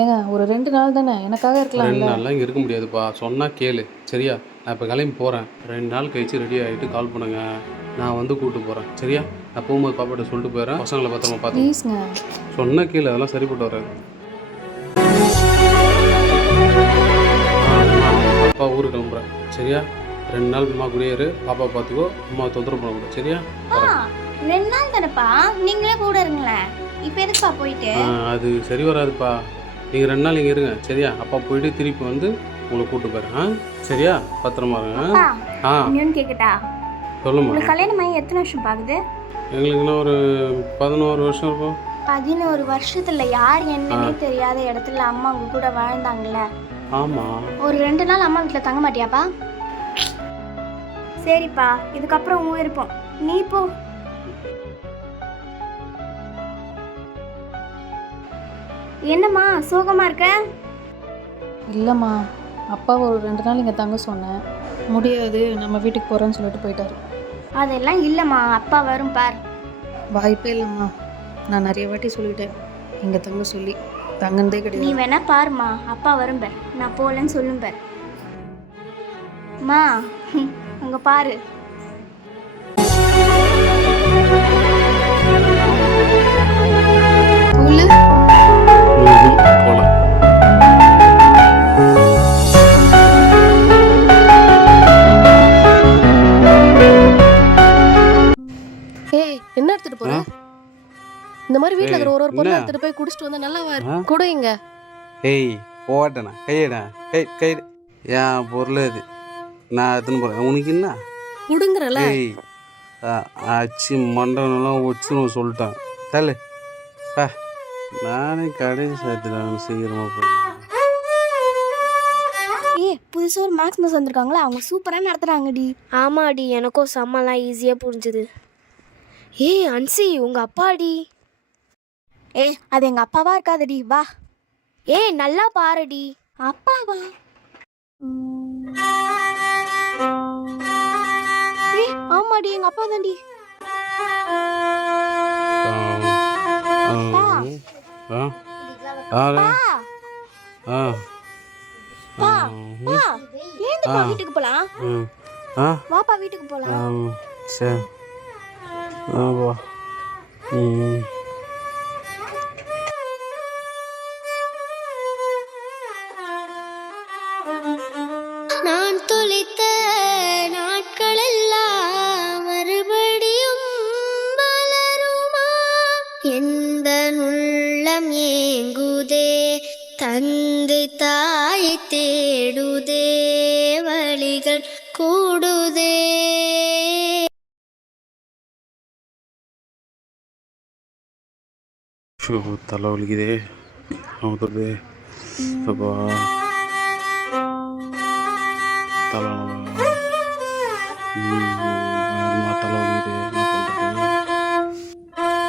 ஏங்க ஒரு ரெண்டு நாள் தானே? எனக்காக ரெண்டு இருக்கலாம்ல நாள்லாம் இங்கே இருக்க முடியாதுப்பா. சொன்னால் கேளு. சரியா? நான் இப்போ கிளம்பி போகிறேன் ரெண்டு நாள் கழிச்சு ரெடி ஆகிட்டு கால் பண்ணுங்க. நான் வந்து கூப்பிட்டு போகிறேன் சரியா? நான் போகும்போது பாப்பாட்ட சொல்லிட்டு போயிடுறேன். பசங்களை பத்திரமா பார்த்து ப்ளீஸ்ங்க சொன்னால் கேளு. அதெல்லாம் சரிப்பட்டு வராது அப்பா ஊருக்கு கிளம்புறேன். சரியா? ரெண்டு நாள் அம்மா கூடயே இரு. பாப்பா பார்த்துக்கோ அம்மா தொந்தரவு பண்ணக்கூடாது சரியா? ஆ ரெண்டு நாள் தானேப்பா. நீங்களே கூட இருங்களேன். இப்போ எதுக்குப்பா போயிட்டு? ஆ, அது சரி வராதுப்பா. நீங்கள் ரெண்டு நாள் இங்கே இருங்க சரியா? அப்பா போயிட்டு திருப்பி வந்து உங்களை கூப்பிட்டு போயிடுறேன். ஆ? சரியா? பத்திரமா இருங்க. ஆ? இன்னொன்று கேட்கட்டா சொல்லுமா உங்களுக்கு கல்யாணம் ஆகி எத்தனை வருஷம் பாக்குது எங்களுக்கு இன்னும் ஒரு பதினோரு வருஷம் இருக்கும். பதினோரு வருஷத்துல யார் என்னன்னே தெரியாத இடத்துல அம்மா உங்க கூட வாழ்ந்தாங்கல்ல? ஆமாம் ஒரு ரெண்டு நாள் அம்மா வீட்டில் தங்க மாட்டியாப்பா? சரிப்பா இதுக்கப்புறம் உன் விருப்பம் நீ போ. என்னம்மா சோகமா இருக்க? இல்லைம்மா அப்பா ஒரு ரெண்டு நாள் இங்கே தங்க சொன்னேன். முடியாது நம்ம வீட்டுக்கு போகிறோன்னு சொல்லிட்டு போயிட்டாரு. அதெல்லாம் இல்லைம்மா அப்பா வரும் பார். வாய்ப்பே இல்லைம்மா. நான் நிறைய வாட்டி சொல்லிட்டேன். இங்கே தங்க சொல்லி தங்கனதே நீ கிடையாது வேணா பாரும்மா அப்பா வரும் பார். நான் போகலன்னு சொல்லும் பார். அம்மா அங்க பாரு. இந்த மாதிரி வீட்ல இருக்கிற ஒரு ஒரு பொருள் என்ன? எடுத்துட்டு போய் குடிச்சிட்டு வந்தா நல்லா ஆ? வரும் கூட இங்க. ஏய் போட்டேண்ணா கையடா. கை கை என் பொருள் இது? நான் எடுத்துன்னு போகிறேன் உனக்கு என்ன? குடுங்கறல. ஏய் ஆச்சி மண்டனெல்லாம் வச்சுன்னு சொல்லிட்டேன். தள்ளு. பா நானே கடைசி சேர்த்துட்டேன் சீக்கிரமாக போய் ஏ புதுசா ஒரு மேக்ஸ் மிஸ் வந்திருக்காங்களா அவங்க சூப்பரா நடத்துறாங்கடி. ஆமாடி எனக்கும் செம்மலாம் ஈஸியாக புரிஞ்சுது. ஏய் அன்சி உங்க அப்பாடி. ஏ அது எங்க அப்பாவா இருக்காதடி வா ஏய் நல்லா பாருடி அப்பாவா ஏ ஆமாடி எங்க அப்பா தான்டி ஆ ஆறு ஆ பா ம். பா ஏந்துப்பா. வீட்டுக்கு போலாம் வாப்பா வீட்டுக்கு போலாம் சரி ஆ வா ம் நான் தொலைத்த நாட்களெல்லாம் மறுபடியும் வளருமா எந்த உள்ளம் ஏங்குதே? தந்தை தாயை தேடுதே? வழிகள் கூடுதே? ஷோ தலை வலிக்குதே. அமுத்துறது அப்பா. தலை ம், பயங்கரமா தலை வலிக்குது என்ன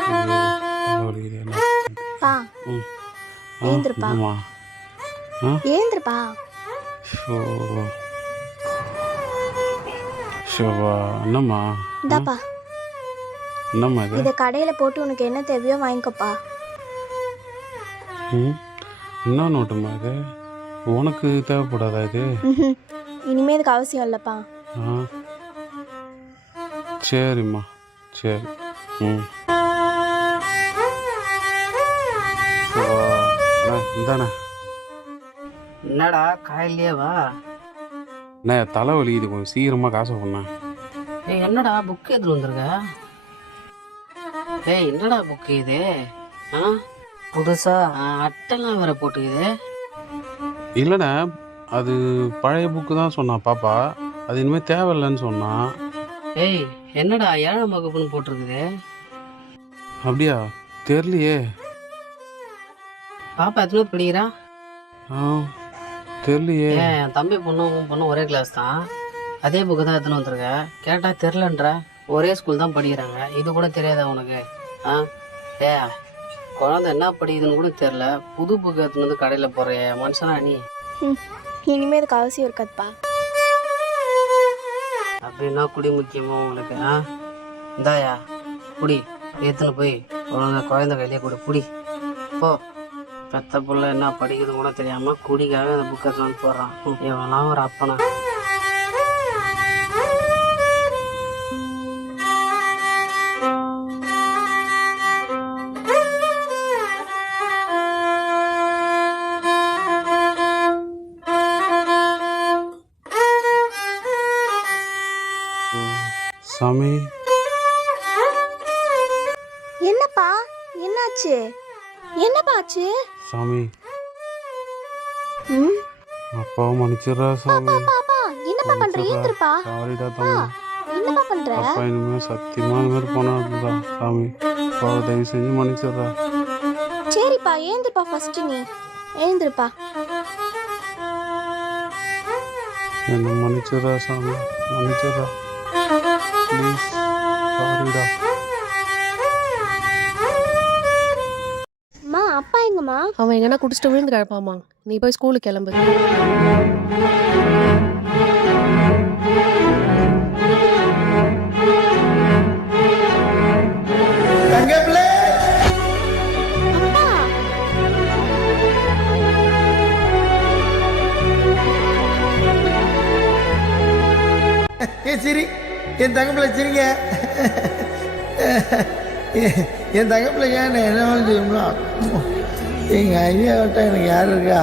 பண்ணுறது தலை வலிக்குது என்ன பா ம். ஆ, எழுந்திருப்பா. என்னம்மா? ஆ? ஏந்திருப்பா ஷோ. ஷோவா என்னம்மா? இந்தாப்பா. என்னம்மா இது? இதை கடையில போட்டு உனக்கு என்ன தேவையோ வாங்கிக்கோப்பா. ம்? என்ன நோட்டுமா இது? உனக்கு தேவைப்படாதா இது? ம்ஹும். இனிமே இதுக்கு அவசியம் இல்லப்பா. ஆ. சரிம்மா. சரி. ம். இந்தாண்ணா. என்னடா காலையிலேயே வா. அண்ணா தலை வலிக்குது கொஞ்சம் சீக்கிரமாக காசு பண்ணேன் ஏய் என்னடா புக் எடுத்துட்டு வந்திருக்க? ஏய் என்னடா புக்கு இது? ஆ? புதுசா ஆ, அட்டைலாம் வேற போட்டுக்குது. இல்லைண்ணே அது பழைய புக்கு தான் சொன்னான் பாப்பா. அது இனிமேல் தேவையில்லைன்னு சொன்னான். ஏய் என்னடா ஏழாம் வகுப்புன்னு போட்டிருக்குது? அப்படியா? தெரியலையே. பாப்பா எத்தனை படிக்கிறா? ஆ தெரியலையே. ஏன் என் தம்பி பொண்ணும் உன் பொண்ணும் ஒரே கிளாஸ் தான்? அதே புக்கு தான் எடுத்துன்னு வந்திருக்க. கேட்டா தெரிலன்ற ஒரே ஸ்கூல் தான் படிக்கிறாங்க. இது கூட தெரியாதா உனக்கு? ஆ? ஏ குழந்தை என்ன படிக்குதுன்னு கூட தெரில புது புக்கு எடுத்துன்னு வந்து கடையில் போடுறிய மனுஷனா நீ? இனிமே இதுக்கு அவசியம் இருக்காதுப்பா. அப்படின்னா குடி முக்கியமா உங்களுக்கு ஆ? இந்தாயா குடி. ஏத்துன்னு போய் ஒழுங்கா குழந்தை கையிலே கொடு. குடி. போ. பெத்த புள்ள என்ன படிக்கிறது கூட தெரியாம குடிக்காக அந்த புக்கை வந்து போடுறான். இவெல்லாம் ஒரு அப்பனா. சாமி. என்னப்பா என்னாச்சு? என்னப்பா ஆச்சு? சாமி. ம்? அப்பாவை மன்னிச்சிடுறா சாமி. பாப்பா என்னப்பா பண்ற? ஏந்திருப்பா சாரிடா தம்பி. என்னப்பா பண்ற? அப்பா இனிமேல் சத்தியமா மாதிரி போனாடுதா சாமி. அப்பாவை தயவு செஞ்சு மன்னிச்சிடுறா. சரிப்பா ஏந்திருப்பா ஃபர்ஸ்ட் நீ. ஏந்திருப்பா என்னை மன்னிச்சிடுறா சாமி. மன்னிச்சிடுறா. ப்ளீஸ் சாரிடா அம்மா அப்பா எங்கம்மா? அவன் எங்கன்னா குடிச்சிட்டு விழுந்து கிடப்பாமா நீ போய் ஸ்கூலுக்கு கிளம்பு. சிரி. என் தங்கப்பிள்ளை சிரிங்க. என் தங்கப்பிள்ளைங்க ஏன் என்ன செய்யணும் எங்கள் ஐயா விட்டா எனக்கு யார் இருக்கா?